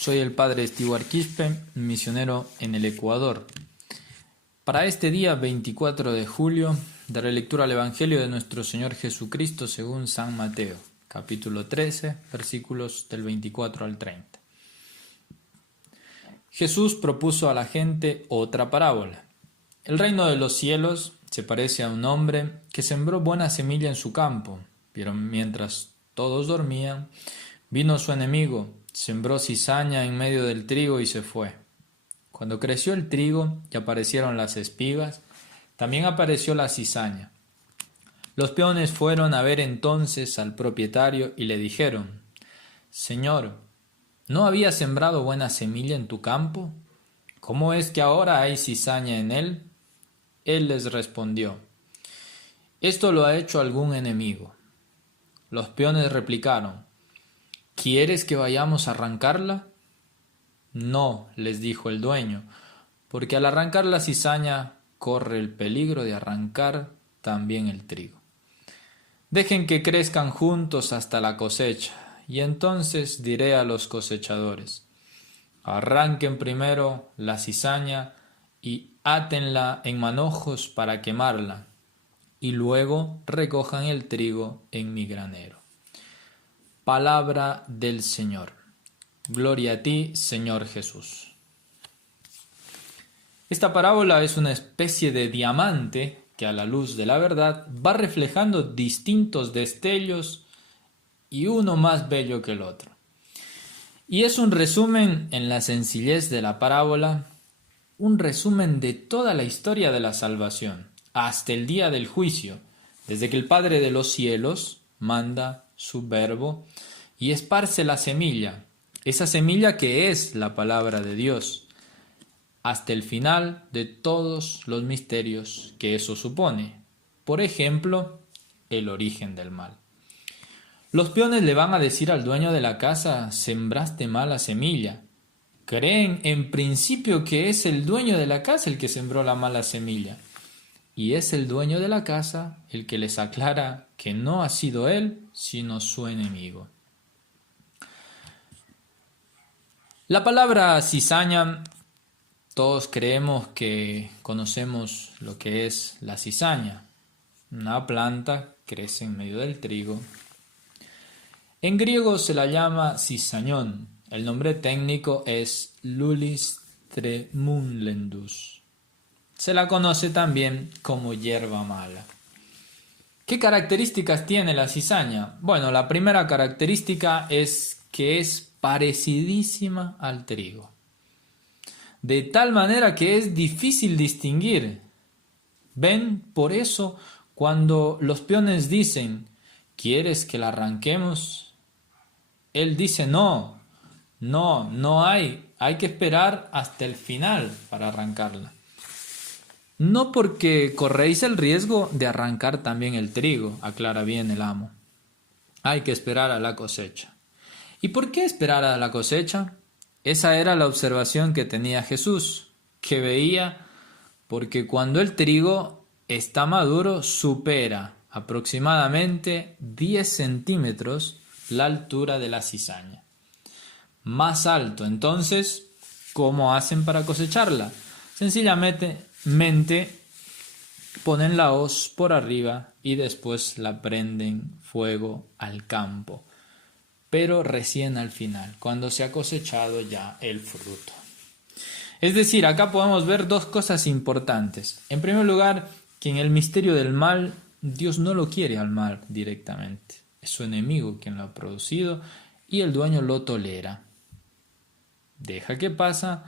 Soy el padre Stewart Quispe, misionero en el Ecuador. Para este día 24 de julio, daré lectura al Evangelio de nuestro Señor Jesucristo según San Mateo, capítulo 13, versículos del 24 al 30. Jesús propuso a la gente otra parábola. El reino de los cielos se parece a un hombre que sembró buena semilla en su campo, pero mientras todos dormían, vino su enemigo, sembró cizaña en medio del trigo y se fue. Cuando creció el trigo y aparecieron las espigas, también apareció la cizaña. Los peones fueron a ver entonces al propietario y le dijeron: «Señor, ¿no habías sembrado buena semilla en tu campo? ¿Cómo es que ahora hay cizaña en él?». Él les respondió: «Esto lo ha hecho algún enemigo». Los peones replicaron: «¿Quieres que vayamos a arrancarla?». «No», les dijo el dueño, «porque al arrancar la cizaña corre el peligro de arrancar también el trigo. Dejen que crezcan juntos hasta la cosecha, y entonces diré a los cosechadores: arranquen primero la cizaña y átenla en manojos para quemarla, y luego recojan el trigo en mi granero». Palabra del Señor. Gloria a ti, Señor Jesús. Esta parábola es una especie de diamante que a la luz de la verdad va reflejando distintos destellos y uno más bello que el otro. Y es un resumen en la sencillez de la parábola, un resumen de toda la historia de la salvación, hasta el día del juicio, desde que el Padre de los cielos manda su verbo y esparce la semilla, esa semilla que es la palabra de Dios, hasta el final de todos los misterios que eso supone. Por ejemplo, el origen del mal. Los peones le van a decir al dueño de la casa: sembraste mala semilla. Creen en principio que es el dueño de la casa el que sembró la mala semilla. Y es el dueño de la casa el que les aclara que no ha sido él, sino su enemigo. La palabra cizaña, todos creemos que conocemos lo que es la cizaña. Una planta crece en medio del trigo. En griego se la llama cizañón. El nombre técnico es Lulis tremulendus. Se la conoce también como hierba mala. ¿Qué características tiene la cizaña? Bueno, la primera característica es que es parecidísima al trigo, de tal manera que es difícil distinguir. ¿Ven? Por eso, cuando los peones dicen: ¿quieres que la arranquemos?, él dice: no hay que esperar hasta el final para arrancarla. No porque corréis el riesgo de arrancar también el trigo, aclara bien el amo. Hay que esperar a la cosecha. ¿Y por qué esperar a la cosecha? Esa era la observación que tenía Jesús, que veía porque cuando el trigo está maduro supera aproximadamente 10 centímetros la altura de la cizaña. Más alto. Entonces, ¿cómo hacen para cosecharla? Sencillamente ponen la hoz por arriba y después la prenden fuego al campo, pero recién al final, cuando se ha cosechado ya el fruto. Es decir, acá podemos ver dos cosas importantes. En primer lugar, que en el misterio del mal, Dios no lo quiere al mal directamente. Es su enemigo quien lo ha producido y el dueño lo tolera. Deja que pasa,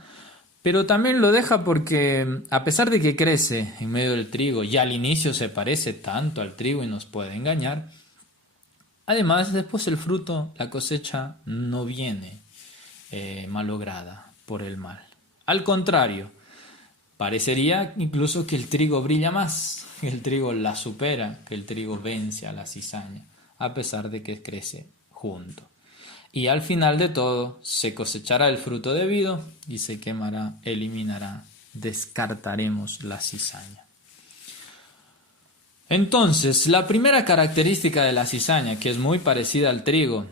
pero también lo deja porque, a pesar de que crece en medio del trigo y al inicio se parece tanto al trigo y nos puede engañar, además después el fruto, la cosecha, no viene malograda por el mal. Al contrario, parecería incluso que el trigo brilla más, que el trigo la supera, que el trigo vence a la cizaña, a pesar de que crece junto. Y al final de todo se cosechará el fruto debido y se quemará, eliminará, descartaremos la cizaña. Entonces, la primera característica de la cizaña, que es muy parecida al trigo,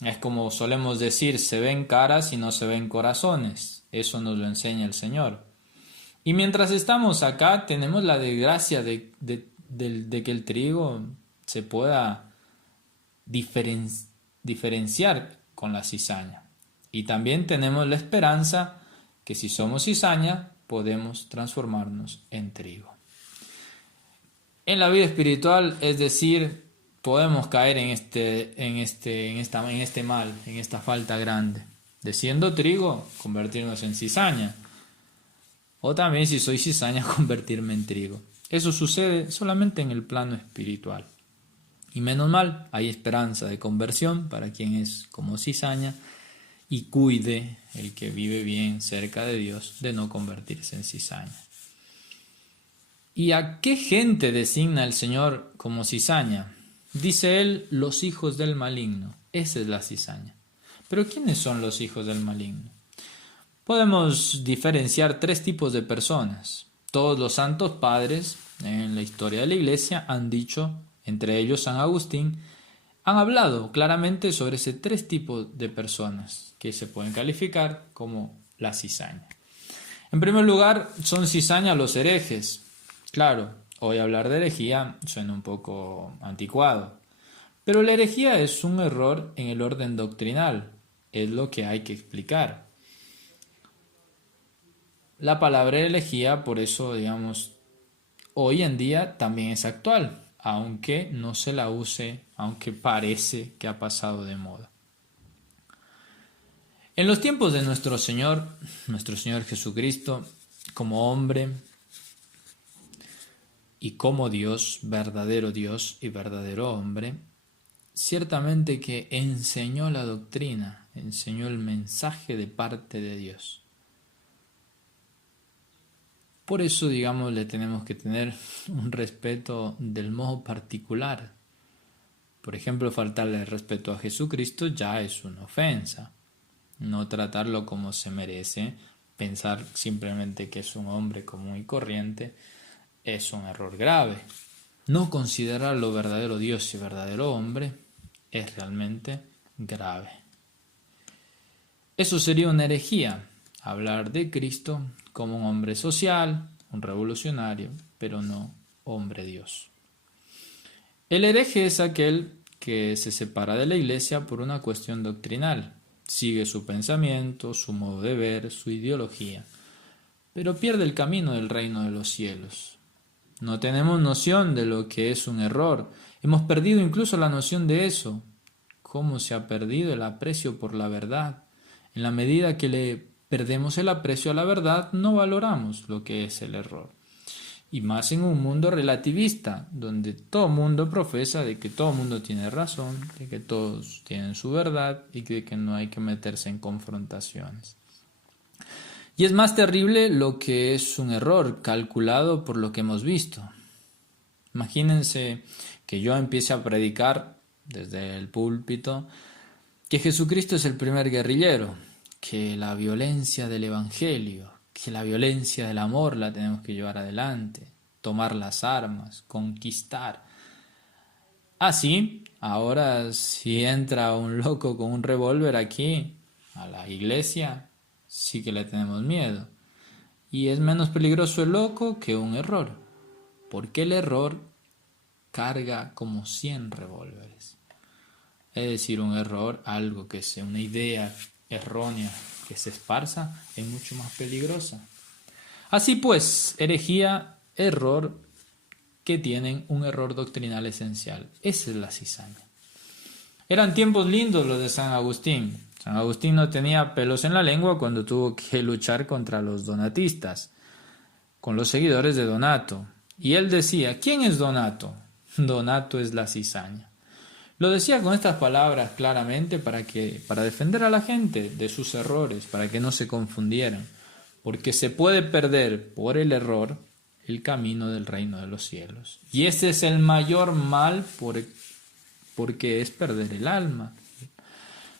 Es como solemos decir, se ven caras y no se ven corazones. Eso nos lo enseña el Señor. Y mientras estamos acá, tenemos la desgracia de que el trigo se pueda diferenciar con la cizaña. Y también tenemos la esperanza que si somos cizaña, podemos transformarnos en trigo. En la vida espiritual, es decir, podemos caer en este mal, en esta falta grande, de siendo trigo, convertirnos en cizaña, o también si soy cizaña, convertirme en trigo. Eso sucede solamente en el plano espiritual. Y menos mal, hay esperanza de conversión para quien es como cizaña y cuide, el que vive bien cerca de Dios, de no convertirse en cizaña. ¿Y a qué gente designa el Señor como cizaña? Dice él, los hijos del maligno. Esa es la cizaña. Pero ¿quiénes son los hijos del maligno? Podemos diferenciar tres tipos de personas. Todos los santos padres en la historia de la Iglesia han dicho, entre ellos San Agustín, han hablado claramente sobre ese tres tipos de personas que se pueden calificar como la cizaña. En primer lugar, son cizaña los herejes. Claro, hoy hablar de herejía suena un poco anticuado, pero la herejía es un error en el orden doctrinal, es lo que hay que explicar. La palabra herejía, por eso, digamos, hoy en día también es actual, aunque no se la use, aunque parece que ha pasado de moda. En los tiempos de nuestro Señor Jesucristo, como hombre y como Dios y verdadero hombre, ciertamente que enseñó la doctrina, enseñó el mensaje de parte de Dios. Por eso, digamos, le tenemos que tener un respeto del modo particular. Por ejemplo, faltarle el respeto a Jesucristo ya es una ofensa. No tratarlo como se merece, pensar simplemente que es un hombre común y corriente, es un error grave. No considerarlo verdadero Dios y verdadero hombre es realmente grave. Eso sería una herejía, hablar de Cristo como un hombre social, un revolucionario, pero no hombre Dios. El hereje es aquel que se separa de la Iglesia por una cuestión doctrinal, sigue su pensamiento, su modo de ver, su ideología, pero pierde el camino del reino de los cielos. No tenemos noción de lo que es un error, hemos perdido incluso la noción de eso. ¿Cómo se ha perdido el aprecio por la verdad? En la medida que le perdemos el aprecio a la verdad, no valoramos lo que es el error. Y más en un mundo relativista, donde todo mundo profesa de que todo mundo tiene razón, de que todos tienen su verdad y de que no hay que meterse en confrontaciones. Y es más terrible lo que es un error calculado por lo que hemos visto. Imagínense que yo empiece a predicar desde el púlpito que Jesucristo es el primer guerrillero, que la violencia del Evangelio, que la violencia del amor la tenemos que llevar adelante, tomar las armas, conquistar. Así, ahora si entra un loco con un revólver aquí a la iglesia, sí que le tenemos miedo. Y es menos peligroso el loco que un error, porque el error carga como 100 revólveres. Es decir, un error, algo que sea una idea errónea que se esparza, es mucho más peligrosa. Así pues, herejía, error que tienen un error doctrinal esencial. Esa es la cizaña. Eran tiempos lindos los de San Agustín. San Agustín no tenía pelos en la lengua cuando tuvo que luchar contra los donatistas, con los seguidores de Donato. Y él decía, ¿quién es Donato? Donato es la cizaña. Lo decía con estas palabras claramente para defender a la gente de sus errores, para que no se confundieran, porque se puede perder por el error el camino del reino de los cielos. Y ese es el mayor mal porque es perder el alma.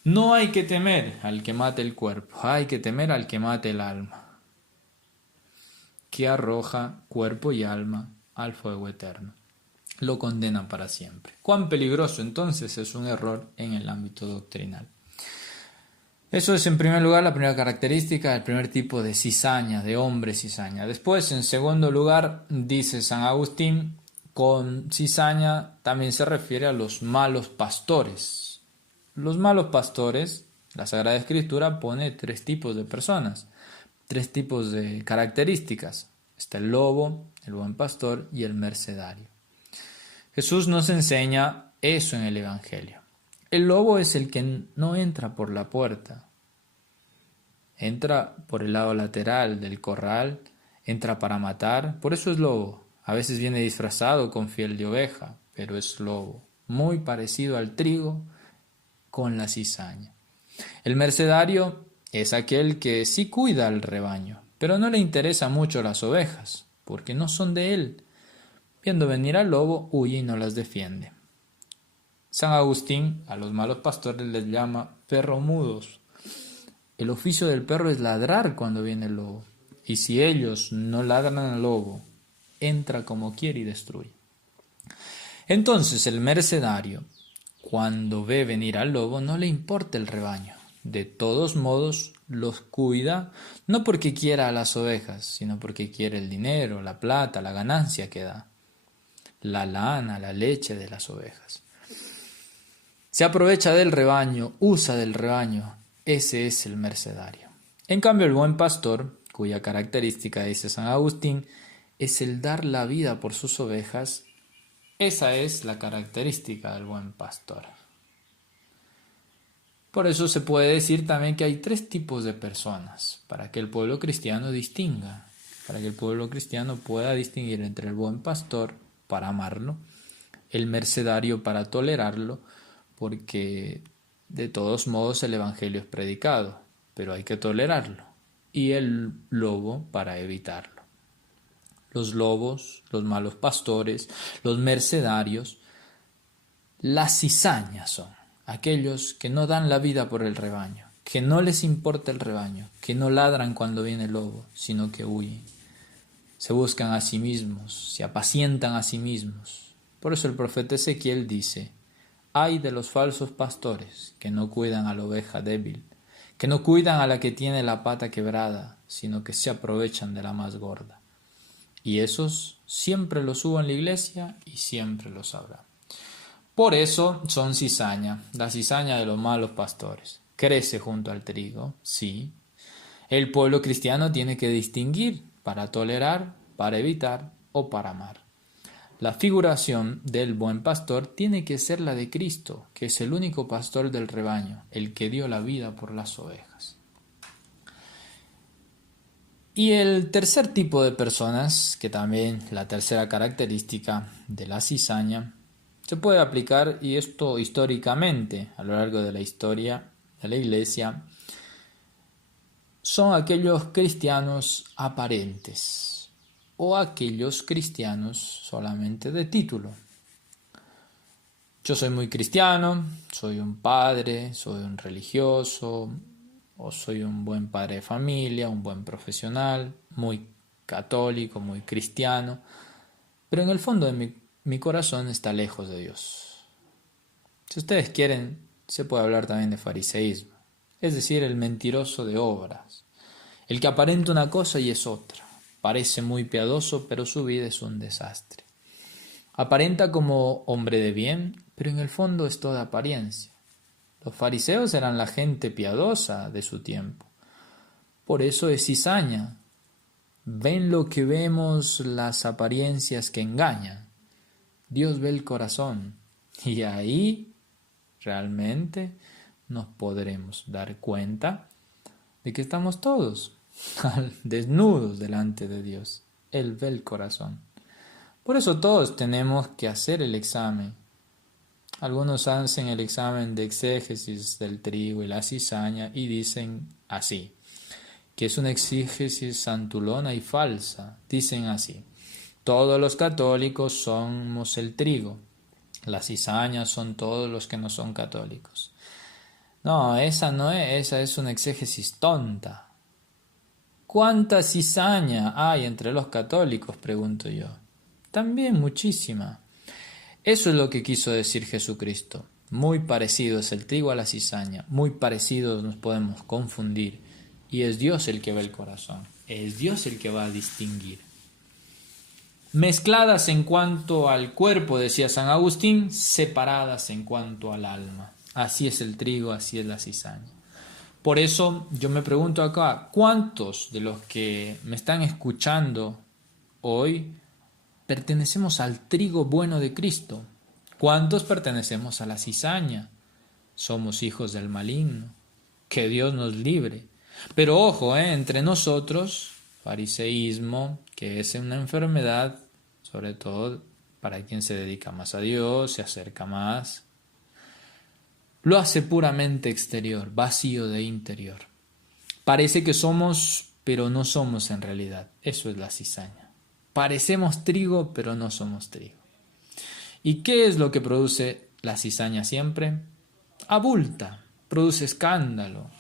No hay que temer al que mate el cuerpo, hay que temer al que mate el alma, que arroja cuerpo y alma al fuego eterno. lo condenan para siempre. ¿Cuán peligroso entonces es un error en el ámbito doctrinal? Eso es en primer lugar la primera característica, el primer tipo de cizaña, de hombre cizaña. Después, en segundo lugar, dice San Agustín, con cizaña también se refiere a los malos pastores. Los malos pastores, la Sagrada Escritura pone tres tipos de personas, tres tipos de características. Está el lobo, el buen pastor y el mercedario. Jesús nos enseña eso en el Evangelio. El lobo es el que no entra por la puerta. Entra por el lado lateral del corral, entra para matar, por eso es lobo. A veces viene disfrazado con piel de oveja, pero es lobo. Muy parecido al trigo con la cizaña. El mercedario es aquel que sí cuida al rebaño, pero no le interesa mucho las ovejas, porque no son de él. Viendo venir al lobo, huye y no las defiende. San Agustín a los malos pastores les llama perros mudos. El oficio del perro es ladrar cuando viene el lobo, y si ellos no ladran al lobo, entra como quiere y destruye. Entonces el mercenario, cuando ve venir al lobo, no le importa el rebaño. De todos modos, los cuida, no porque quiera a las ovejas, sino porque quiere el dinero, la plata, la ganancia que da, la lana, la leche de las ovejas. Se aprovecha del rebaño, usa del rebaño, ese es el mercenario. En cambio, el buen pastor, cuya característica, dice San Agustín, es el dar la vida por sus ovejas, esa es la característica del buen pastor. Por eso se puede decir también que hay tres tipos de personas, para que el pueblo cristiano distinga, para que el pueblo cristiano pueda distinguir entre el buen pastor, para amarlo, el mercenario para tolerarlo, porque de todos modos el evangelio es predicado, pero hay que tolerarlo, y el lobo para evitarlo. Los lobos, los malos pastores, los mercenarios, las cizañas son aquellos que no dan la vida por el rebaño, que no les importa el rebaño, que no ladran cuando viene el lobo, sino que huyen. Se buscan a sí mismos, se apacientan a sí mismos. Por eso el profeta Ezequiel dice: ay de los falsos pastores que no cuidan a la oveja débil, que no cuidan a la que tiene la pata quebrada, sino que se aprovechan de la más gorda. Y esos siempre los hubo en la iglesia y siempre los habrá. Por eso son cizaña, la cizaña de los malos pastores. Crece junto al trigo, sí. El pueblo cristiano tiene que distinguir para tolerar, para evitar o para amar. La figuración del buen pastor tiene que ser la de Cristo, que es el único pastor del rebaño, el que dio la vida por las ovejas. Y el tercer tipo de personas, que también la tercera característica de la cizaña, se puede aplicar, y esto históricamente, a lo largo de la historia de la Iglesia, son aquellos cristianos aparentes o aquellos cristianos solamente de título. Yo soy muy cristiano, soy un padre, soy un religioso, o soy un buen padre de familia, un buen profesional, muy católico, muy cristiano, pero en el fondo de mi corazón está lejos de Dios. Si ustedes quieren, se puede hablar también de fariseísmo, es decir, el mentiroso de obras, el que aparenta una cosa y es otra, parece muy piadoso, pero su vida es un desastre. Aparenta como hombre de bien, pero en el fondo es toda apariencia. Los fariseos eran la gente piadosa de su tiempo. Por eso es cizaña. Ven lo que vemos, las apariencias que engañan. Dios ve el corazón. Y ahí realmente nos podremos dar cuenta de que estamos todos desnudos delante de Dios. Él ve el corazón. Por eso todos tenemos que hacer el examen. Algunos hacen el examen de exégesis del trigo y la cizaña y dicen así, que es una exégesis santulona y falsa. Dicen así: todos los católicos somos el trigo, las cizañas son todos los que no son católicos. No, esa no es, esa es una exégesis tonta. ¿Cuánta cizaña hay entre los católicos?, pregunto yo. También muchísima. Eso es lo que quiso decir Jesucristo. Muy parecido es el trigo a la cizaña, muy parecidos nos podemos confundir, y es Dios el que ve el corazón, es Dios el que va a distinguir. Mezcladas en cuanto al cuerpo, decía San Agustín, separadas en cuanto al alma. Así es el trigo, así es la cizaña. Por eso yo me pregunto acá, ¿cuántos de los que me están escuchando hoy pertenecemos al trigo bueno de Cristo? ¿Cuántos pertenecemos a la cizaña? Somos hijos del maligno. Que Dios nos libre. Pero ojo, entre nosotros, fariseísmo, que es una enfermedad, sobre todo para quien se dedica más a Dios, se acerca más, lo hace puramente exterior, vacío de interior. Parece que somos, pero no somos en realidad. Eso es la cizaña. Parecemos trigo, pero no somos trigo. ¿Y qué es lo que produce la cizaña siempre? Abulta, produce escándalo,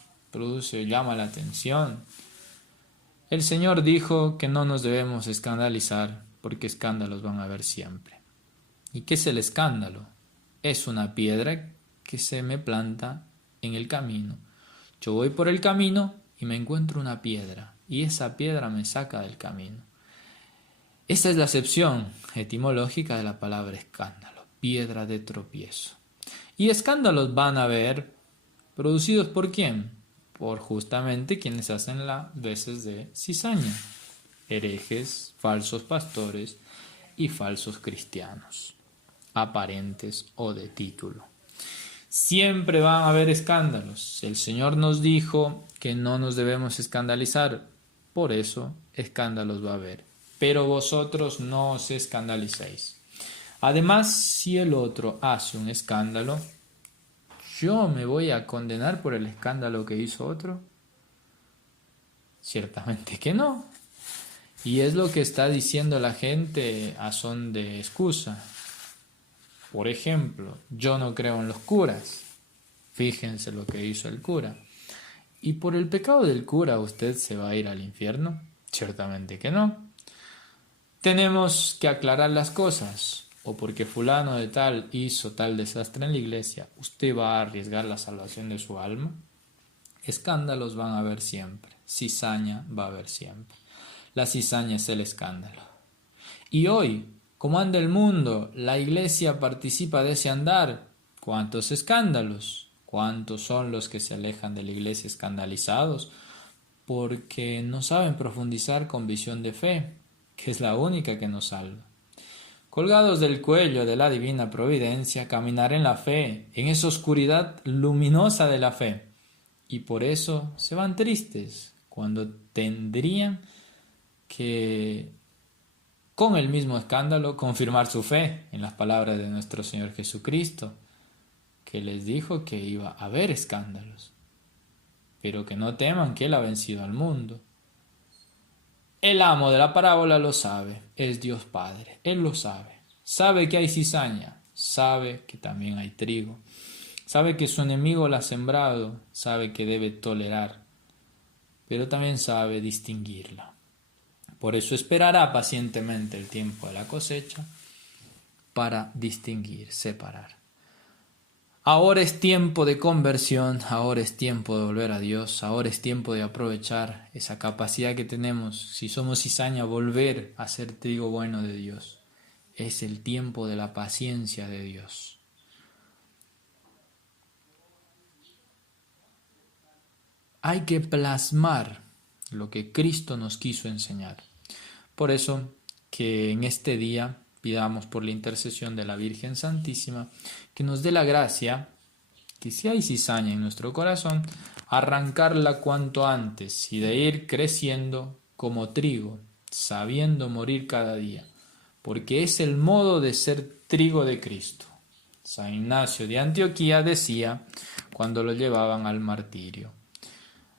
llama la atención. El Señor dijo que no nos debemos escandalizar, porque escándalos van a haber siempre. ¿Y qué es el escándalo? Es una piedra que se me planta en el camino. Yo voy por el camino y me encuentro una piedra, y esa piedra me saca del camino. Esa es la acepción etimológica de la palabra escándalo, piedra de tropiezo. Y escándalos van a haber, producidos ¿por quién? Por justamente quienes hacen las veces de cizaña, herejes, falsos pastores y falsos cristianos, aparentes o de título. Siempre van a haber escándalos. El Señor nos dijo que no nos debemos escandalizar, por eso escándalos va a haber. Pero vosotros no os escandalicéis. Además, si el otro hace un escándalo, ¿yo me voy a condenar por el escándalo que hizo otro? Ciertamente que no. Y es lo que está diciendo la gente a son de excusa. Por ejemplo, yo no creo en los curas. Fíjense lo que hizo el cura. ¿Y por el pecado del cura usted se va a ir al infierno? Ciertamente que no. Tenemos que aclarar las cosas. O porque fulano de tal hizo tal desastre en la iglesia, ¿usted va a arriesgar la salvación de su alma? Escándalos van a haber siempre. Cizaña va a haber siempre. La cizaña es el escándalo. Y hoy, como anda el mundo, la iglesia participa de ese andar. ¿Cuántos escándalos? ¿Cuántos son los que se alejan de la iglesia escandalizados? Porque no saben profundizar con visión de fe, que es la única que nos salva. Colgados del cuello de la divina providencia, caminar en la fe, en esa oscuridad luminosa de la fe. Y por eso se van tristes, cuando tendrían que, con el mismo escándalo, confirmar su fe en las palabras de nuestro Señor Jesucristo, que les dijo que iba a haber escándalos, pero que no teman que Él ha vencido al mundo. El amo de la parábola lo sabe, es Dios Padre, Él lo sabe. Sabe que hay cizaña, sabe que también hay trigo. Sabe que su enemigo la ha sembrado, sabe que debe tolerar, pero también sabe distinguirla. Por eso esperará pacientemente el tiempo de la cosecha para distinguir, separar. Ahora es tiempo de conversión, ahora es tiempo de volver a Dios, ahora es tiempo de aprovechar esa capacidad que tenemos, si somos cizaña, volver a ser trigo bueno de Dios. Es el tiempo de la paciencia de Dios. Hay que plasmar lo que Cristo nos quiso enseñar. Por eso que en este día pidamos por la intercesión de la Virgen Santísima que nos dé la gracia, que si hay cizaña en nuestro corazón, arrancarla cuanto antes y de ir creciendo como trigo, sabiendo morir cada día, porque es el modo de ser trigo de Cristo. San Ignacio de Antioquía decía cuando lo llevaban al martirio.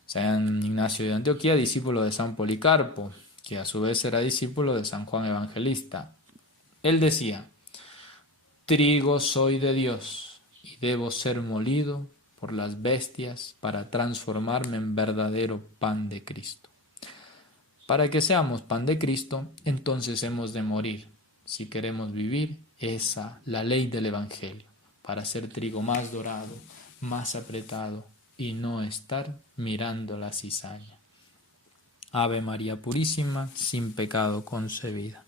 San Ignacio de Antioquía, discípulo de San Policarpo, que a su vez era discípulo de San Juan Evangelista. Él decía: trigo soy de Dios y debo ser molido por las bestias para transformarme en verdadero pan de Cristo. Para que seamos pan de Cristo, entonces hemos de morir, si queremos vivir esa, la ley del Evangelio, para hacer trigo más dorado, más apretado y no estar mirando la cizaña. Ave María Purísima, sin pecado concebida.